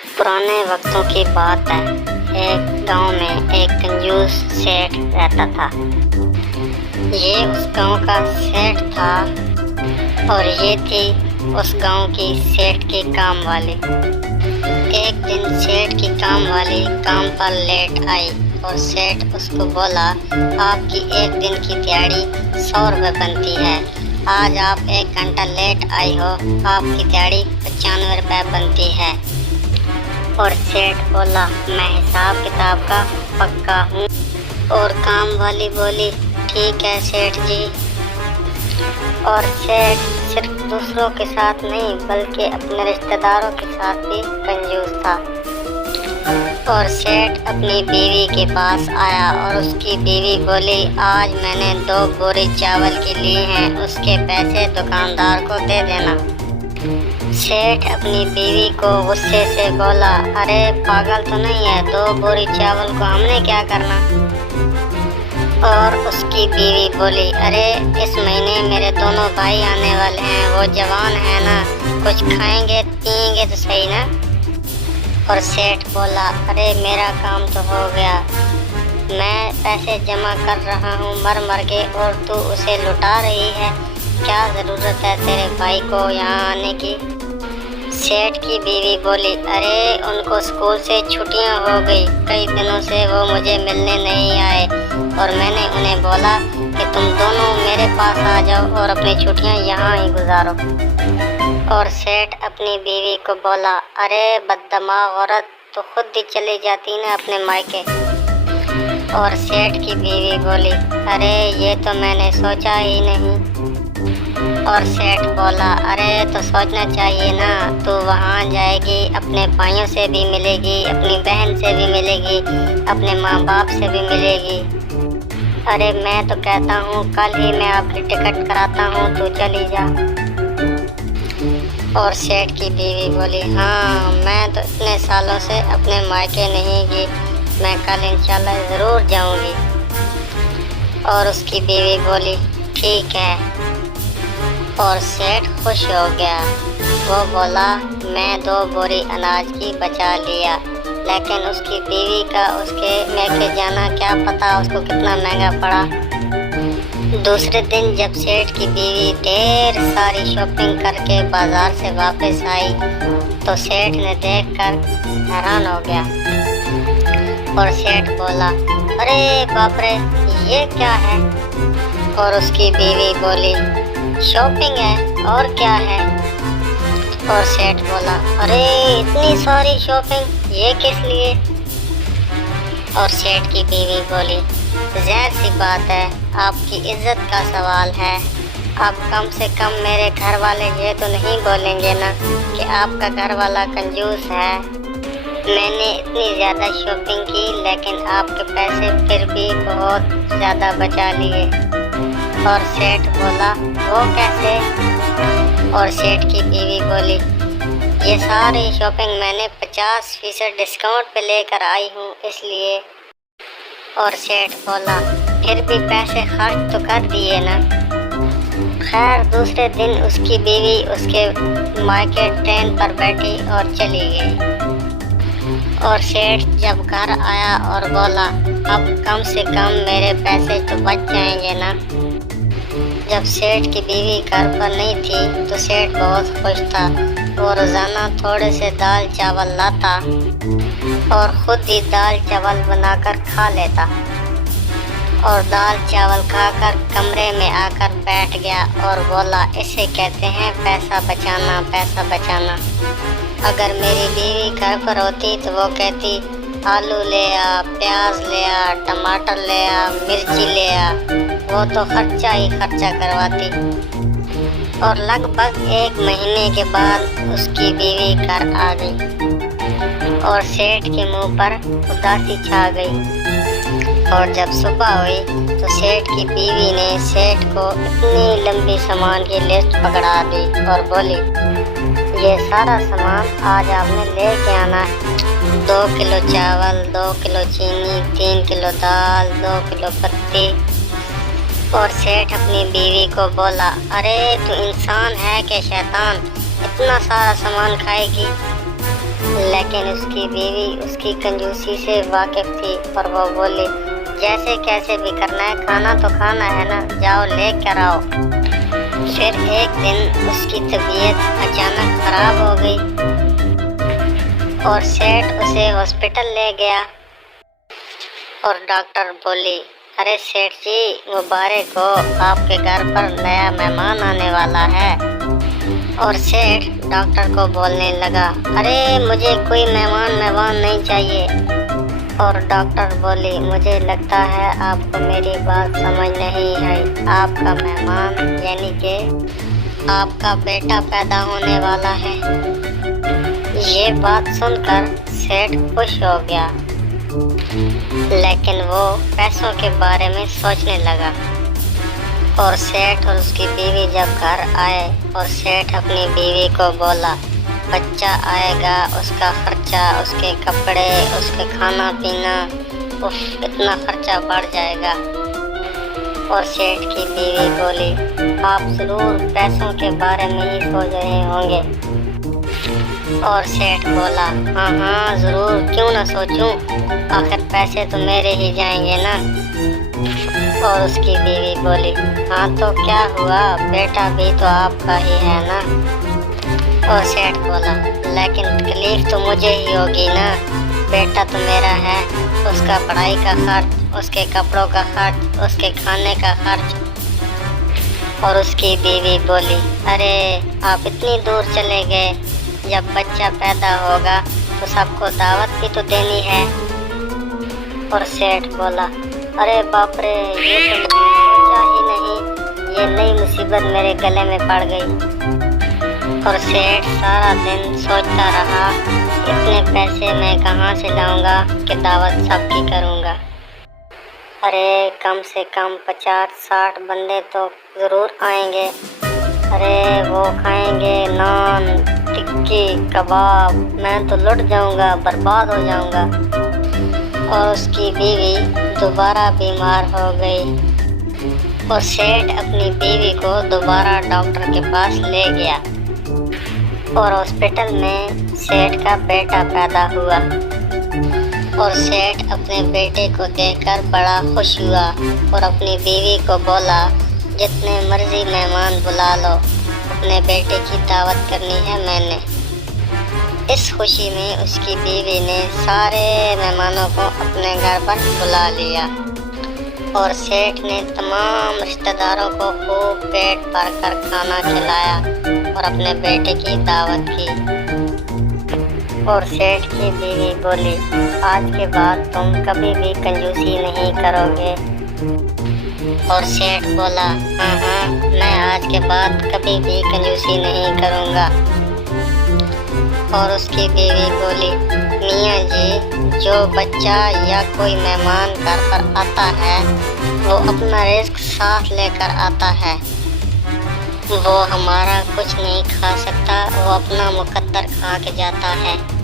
पुराने वक्तों की बात है। एक गांव में एक कंजूस सेठ रहता था। ये उस गांव का सेठ था और ये थी उस गांव की सेठ की काम वाली। एक दिन सेठ की काम वाली काम पर लेट आई और सेठ उसको बोला, आपकी एक दिन की दिहाड़ी 100 रुपये बनती है। आज आप 1 घंटा लेट आई हो, आपकी दिहाड़ी 95 रुपये बनती है। और सेठ बोला, मैं हिसाब किताब का पक्का हूँ। और काम वाली बोली, ठीक है सेठ जी। और सेठ सिर्फ दूसरों के साथ नहीं बल्कि अपने रिश्तेदारों के साथ भी कंजूस था। और सेठ अपनी बीवी के पास आया और उसकी बीवी बोली, आज मैंने 2 बोरी चावल के लिए हैं, उसके पैसे दुकानदार को दे देना। सेठ अपनी बीवी को गुस्से से बोला, अरे पागल तो नहीं है, 2 बोरी चावल को हमने क्या करना। और उसकी बीवी बोली, अरे इस महीने मेरे दोनों भाई आने वाले हैं, वो जवान है ना, कुछ खाएंगे पिएंगे तो सही ना। और सेठ बोला, अरे मेरा काम तो हो गया, मैं पैसे जमा कर रहा हूँ मर मर के और तू उसे लुटा रही है, क्या ज़रूरत है तेरे भाई को यहाँ आने की। सेठ की बीवी बोली, अरे उनको स्कूल से छुट्टियां हो गई, कई दिनों से वो मुझे मिलने नहीं आए और मैंने उन्हें बोला कि तुम दोनों मेरे पास आ जाओ और अपनी छुट्टियां यहाँ ही गुजारो। और सेठ अपनी बीवी को बोला, अरे बददिमाग औरत, तो खुद ही चली जाती ना अपने मायके। और सेठ की बीवी बोली, अरे ये तो मैंने सोचा ही नहीं। और सेठ बोला, अरे तो सोचना चाहिए ना, तू वहाँ जाएगी, अपने भाइयों से भी मिलेगी, अपनी बहन से भी मिलेगी, अपने माँ बाप से भी मिलेगी। अरे मैं तो कहता हूँ कल ही मैं आपकी टिकट कराता हूँ, तू चली जा। और सेठ की बीवी बोली, हाँ मैं तो इतने सालों से अपने मायके नहीं गई, मैं कल इंशाल्लाह ज़रूर जाऊँगी। और उसकी बीवी बोली, ठीक है। और सेठ खुश हो गया। वो बोला, मैं 2 बोरी अनाज की बचा लिया, लेकिन उसकी बीवी का उसके मैके जाना क्या पता उसको कितना महंगा पड़ा। दूसरे दिन जब सेठ की बीवी ढेर सारी शॉपिंग करके बाजार से वापस आई तो सेठ ने देखकर हैरान हो गया। और सेठ बोला, अरे बाप रे, ये क्या है। और उसकी बीवी बोली, शॉपिंग है और क्या है। और सेठ बोला, अरे इतनी सारी शॉपिंग, ये किस लिए। और सेठ की बीवी बोली, ज़ाहिर सी बात है, आपकी इज्जत का सवाल है, आप कम से कम मेरे घर वाले ये तो नहीं बोलेंगे ना कि आपका घर वाला कंजूस है। मैंने इतनी ज़्यादा शॉपिंग की लेकिन आपके पैसे फिर भी बहुत ज़्यादा बचा लिए। और सेठ बोला, वो कैसे। और सेठ की बीवी बोली, ये सारी शॉपिंग मैंने 50% डिस्काउंट पे लेकर आई हूँ इसलिए। और सेठ बोला, फिर भी पैसे खर्च तो कर दिए ना। खैर दूसरे दिन उसकी बीवी उसके मायके ट्रेन पर बैठी और चली गई। और सेठ जब घर आया और बोला, अब कम से कम मेरे पैसे तो बच जाएंगे ना। जब सेठ की बीवी घर पर नहीं थी तो सेठ बहुत खुश था। वो रोज़ाना थोड़े से दाल चावल लाता और खुद ही दाल चावल बनाकर खा लेता। और दाल चावल खाकर कमरे में आकर बैठ गया और बोला, इसे कहते हैं पैसा बचाना, पैसा बचाना। अगर मेरी बीवी घर पर होती तो वो कहती, आलू ले आ, प्याज ले आ, टमाटर ले आ, मिर्ची ले आ, वो तो खर्चा ही खर्चा करवाती। और लगभग 1 महीने के बाद उसकी बीवी घर आ गई और सेठ के मुंह पर उदासी छा गई। और जब सुबह हुई तो सेठ की बीवी ने सेठ को इतनी लंबी सामान की लिस्ट पकड़ा दी और बोली, ये सारा सामान आज आपने लेके आना है। 2 किलो चावल, 2 किलो चीनी, 3 किलो दाल, 2 किलो पत्ती। और सेठ अपनी बीवी को बोला, अरे तू इंसान है कि शैतान, इतना सारा सामान खाएगी। لیکن اس کی بیوی اس کی کنجوسی سے واقف تھی اور وہ بولی جیسے کیسے بھی کرنا ہے، کھانا تو کھانا ہے نا، جاؤ لے کر آؤ۔ پھر ایک دن اس کی طبیعت اچانک خراب ہو گئی اور سیٹھ اسے ہاسپٹل لے گیا اور ڈاکٹر بولی ارے سیٹھ جی مبارک ہو، آپ کے گھر پر نیا مہمان آنے والا ہے۔ اور سیٹھ ڈاکٹر کو بولنے لگا ارے مجھے کوئی مہمان نہیں چاہیے۔ اور ڈاکٹر بولی مجھے لگتا ہے آپ کو میری بات سمجھ نہیں آئی، آپ کا مہمان یعنی کہ آپ کا بیٹا پیدا ہونے والا ہے۔ یہ بات سن کر سیٹھ خوش ہو گیا، لیکن وہ پیسوں کے بارے میں سوچنے لگا۔ اور سیٹھ اور اس کی بیوی جب گھر آئے اور سیٹھ اپنی بیوی کو بولا بچہ آئے گا، اس کا خرچہ، اس کے کپڑے، اس کے کھانا پینا، اتنا خرچہ بڑھ جائے گا۔ اور سیٹھ کی بیوی بولی آپ ضرور پیسوں کے بارے میں ہی سوچ رہے ہوں گے۔ اور سیٹھ بولا ہاں ضرور، کیوں نہ سوچوں، آخر پیسے تو میرے ہی جائیں گے نا۔ اور اس کی بیوی بولی ہاں تو کیا ہوا، بیٹا بھی تو آپ کا ہی ہے نا۔ اور سیٹھ بولا لیکن تکلیف تو مجھے ہی ہوگی نا، بیٹا تو میرا ہے، اس کا پڑھائی کا خرچ، اس کے کپڑوں کا خرچ، اس کے کھانے کا خرچ۔ اور اس کی بیوی بولی ارے آپ اتنی دور چلے گئے، جب بچہ پیدا ہوگا تو سب کو دعوت بھی تو دینی ہے۔ اور سیٹھ بولا ارے باپ رے، یہ تو سوچا ہی نہیں، یہ نئی مصیبت میرے گلے میں پڑ گئی۔ اور سیٹھ سارا دن سوچتا رہا اتنے پیسے میں کہاں سے لاؤں گا کہ دعوت سب کی کروں گا۔ ارے کم سے کم 50-60 بندے تو ضرور آئیں گے، ارے وہ کھائیں گے نان، ٹکی، کباب، میں تو لٹ جاؤں گا، برباد ہو جاؤں گا۔ اور اس کی بیوی دوبارہ بیمار ہو گئی اور سیٹھ اپنی بیوی کو دوبارہ ڈاکٹر کے پاس لے گیا اور ہاسپٹل میں سیٹھ کا بیٹا پیدا ہوا۔ اور سیٹھ اپنے بیٹے کو دیکھ کر بڑا خوش ہوا اور اپنی بیوی کو بولا جتنے مرضی مہمان بلا لو، اپنے بیٹے کی دعوت کرنی ہے میں نے۔ اس خوشی میں اس کی بیوی نے سارے مہمانوں کو اپنے گھر پر بلا لیا اور سیٹھ نے تمام رشتہ داروں کو خوب پیٹ بھر کر کھانا کھلایا اور اپنے بیٹے کی دعوت کی۔ اور سیٹھ کی بیوی بولی آج کے بعد تم کبھی بھی کنجوسی نہیں کرو گے۔ اور سیٹھ بولا ہاں میں آج کے بعد کبھی بھی کنجوسی نہیں کروں گا۔ اور اس کی بیوی بولی میاں جی جو بچہ یا کوئی مہمان گھر پر آتا ہے وہ اپنا رزق ساتھ لے کر آتا ہے، وہ ہمارا کچھ نہیں کھا سکتا، وہ اپنا مقدر کھا کے جاتا ہے۔